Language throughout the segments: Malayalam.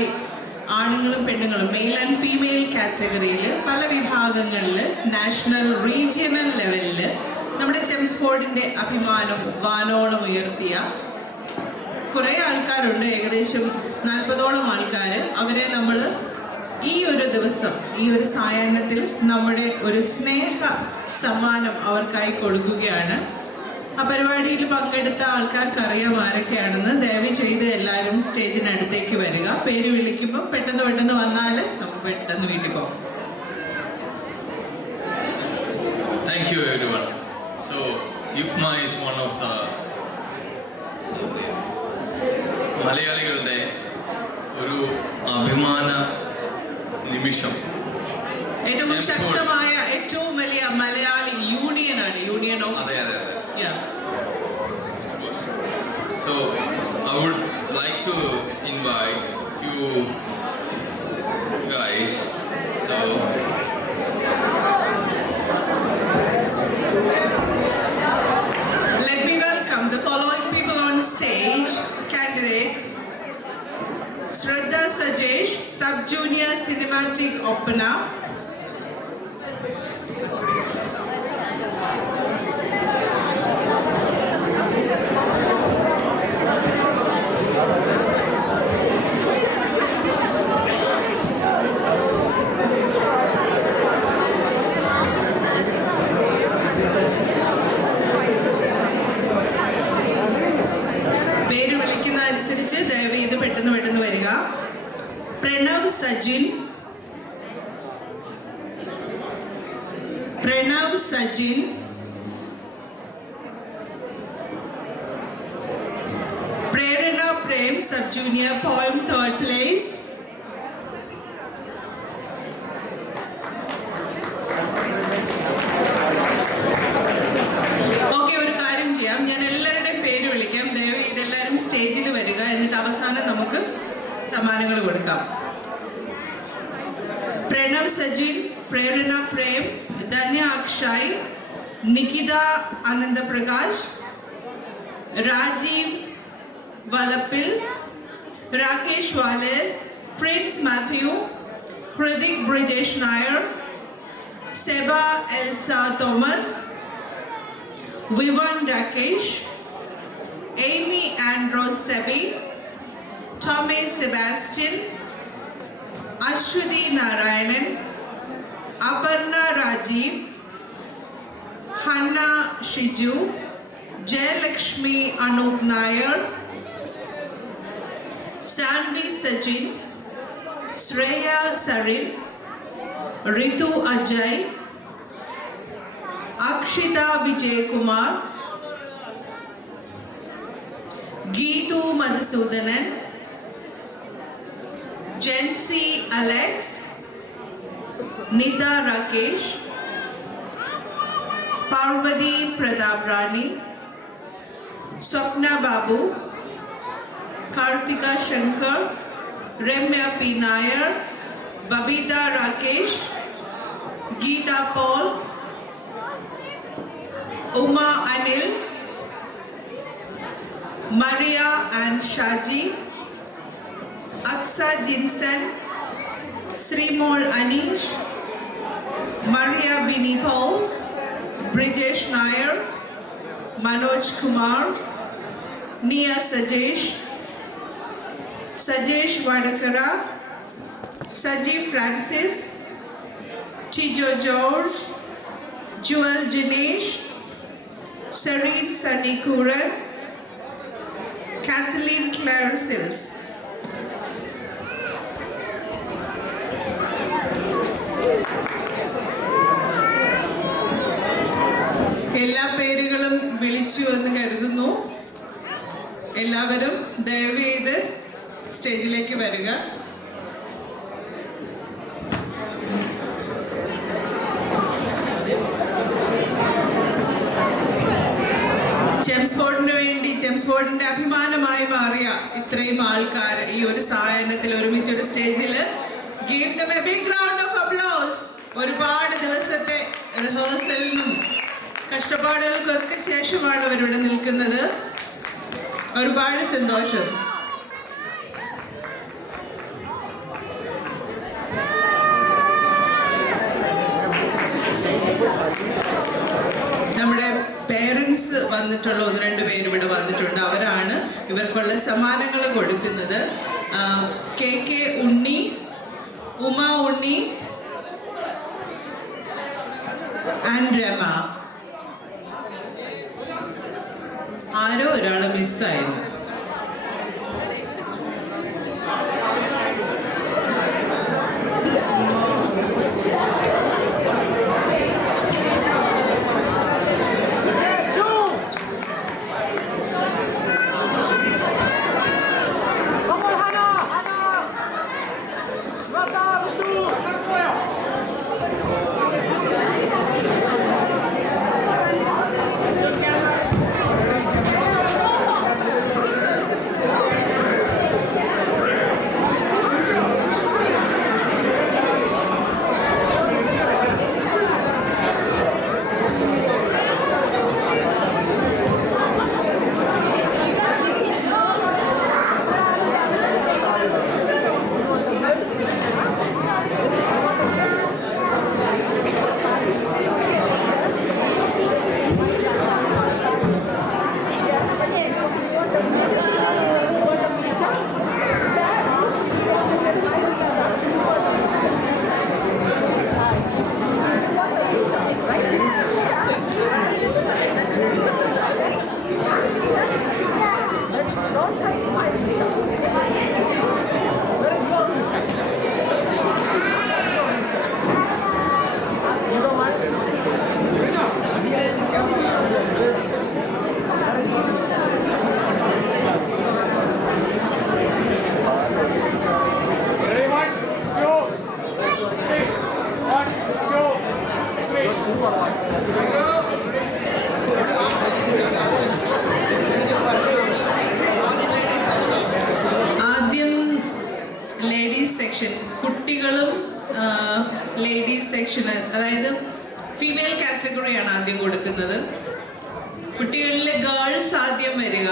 മലയാളി ആണുങ്ങളും പെണ്ണുങ്ങളും മെയിൽ ആൻഡ് ഫീമെയിൽ കാറ്റഗറിയിൽ പല വിഭാഗങ്ങളിൽ നാഷണൽ റീജിയണൽ ലെവലിൽ നമ്മുടെ ചെംസ്ഫോർഡിൻ്റെ അഭിമാനം വാനോളം ഉയർത്തിയ കുറേ ആൾക്കാരുണ്ട്. ഏകദേശം 40ഓളം ആൾക്കാർ. അവരെ നമ്മൾ ഈ ഒരു ദിവസം, ഈ ഒരു സായാഹ്നത്തിൽ നമ്മുടെ ഒരു സ്നേഹ സമ്മാനം അവർക്കായി കൊടുക്കുകയാണ്. ആ പരിപാടിയിൽ പങ്കെടുത്ത ആൾക്കാർക്ക് അറിയാം ആരൊക്കെയാണെന്ന്. ദയവ് ചെയ്ത് എല്ലാവരും സ്റ്റേജിനടുത്തേക്ക് വരിക. പേര് വിളിക്കുമ്പോൾ പെട്ടെന്ന് വന്നാൽ നമുക്ക് പെട്ടെന്ന് വീട്ടിൽ പോകാം. Thank you everyone. So Yukma is one of the മലയാളികളുടെ ഒരു അഭിമാന നിമിഷം. ഏറ്റവും ശക്തമായ ഏറ്റവും വലിയ മലയാളി യൂണിയനാണ് union of. So I would like to invite few guys. So let me welcome the following people on stage. Candidates: Shraddha Sajesh, Sub Junior Cinematic Opera. Pranav Sajin, Prerana Prem, Sub Junior Poem, 3rd place. Okay, ഒരു കാര്യം ചെയ്യാം, ഞാൻ എല്ലാവരുടെയും പേര് വിളിക്കാം. ദയവ് ഇതെല്ലാവരും സ്റ്റേജിൽ വരിക, എന്നിട്ട് അവസാനം നമുക്ക് സമ്മാനങ്ങൾ കൊടുക്കാം. Pranav Sajin, Prerana Prem, Danya Akshay, Nikita Ananda Prakash, Rajiv Valapil, Rakesh Waler, Prince Matthew, Hridik Brijesh Nair, Seba Elsa Thomas, Vivan Rakesh, Amy Andros Sebi, Tommy Sebastian, Ashwati Narayanan, Aparna Rajiv, Hanna Shiju, Jayalakshmi Anup Nair, Sanvi Sachin, Shreya Sarin, Ritu Ajay, Akshita Vijay Kumar, Geetu Madhusudanan, Jency Alex, Nita Rakesh, Parvati Pradap Rani, Swapna Babu, Kartika Shankar, Ramya P. Nair, Babita Rakesh, Geeta Paul, Uma Anil, Maria and Shaji, Aksa Jinsen, Srimol Anish, Maria Bini Paul, Brijesh Nair, Manoj Kumar, Nia Sajesh, Sajesh Vadakara, Saji Francis, Chijo George, Jewel Jinesh, Serene Sunny Kuran, Kathleen Claire Sills. എല്ലാ പേരുകളും വിളിച്ചു എന്ന് കരുതുന്നു. എല്ലാവരും ദയവ് ചെയ്ത് സ്റ്റേജിലേക്ക് വരിക. ചെംസ്ഫോർഡിന് വേണ്ടി, ചെംസ്ഫോർഡിന്റെ അഭിമാനമായി മാറിയ ഇത്രയും ആൾക്കാർ ഈ ഒരു സായാഹ്നത്തിൽ ഒരുമിച്ച് ഒരു സ്റ്റേജിൽ give them a big round of applause. ഒരുപാട് ദിവസത്തെ റിഹേഴ്സലിനും കഷ്ടപ്പാടുകൾക്കൊക്കെ ശേഷമാണ് അവരിവിടെ നിൽക്കുന്നത്. ഒരുപാട് സന്തോഷം. വന്നിട്ടുള്ള 1-2 പേര് ഇവിടെ വന്നിട്ടുണ്ട്. അവരാണ് ഇവർക്കുള്ള സമ്മാനങ്ങൾ കൊടുക്കുന്നത്. KK Unni, Uma Unni and Rama. ആരോ ഒരാൾ മിസ്സായിരുന്നു. കുട്ടികളും ലേഡീസ് സെക്ഷന്, അതായത് ഫീമെയിൽ കാറ്റഗറിയാണ് ആദ്യം കൊടുക്കുന്നത്. കുട്ടികളിലെ ഗേൾസ് ആദ്യം വരിക.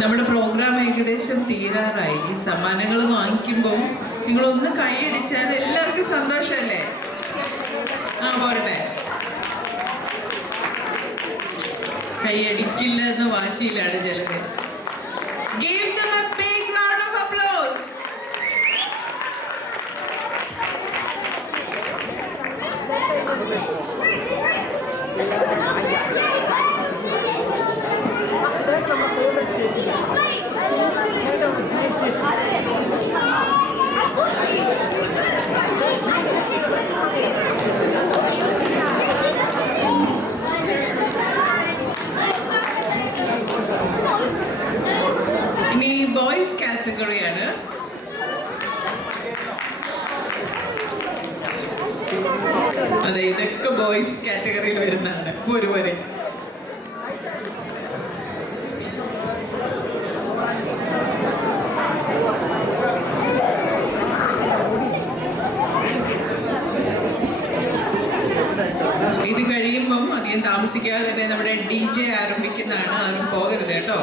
നമ്മുടെ പ്രോഗ്രാം ഏകദേശം തീരാറായി. ഈ സമ്മാനങ്ങൾ വാങ്ങിക്കുമ്പോൾ നിങ്ങളൊന്ന് കൈയടിച്ചാൽ എല്ലാവർക്കും സന്തോഷമല്ലേ? പോരട്ടെ, കൈയടിക്കില്ല എന്ന വാശിയിലാണ് ചിലത്. Give them a big round of applause. ഇനി ബോയ്സ് കാറ്റഗറിയാണ്. അതെ, ഇതൊക്കെ ബോയ്സ് കാറ്റഗറിയിൽ വരുന്നതാണ്. ഒരുപോലെ ഇത് കഴിയുമ്പം അധികം താമസിക്കാതെ തന്നെ നമ്മുടെ DJ ആരംഭിക്കുന്നതാണ്. ആരും പോകരുത് കേട്ടോ.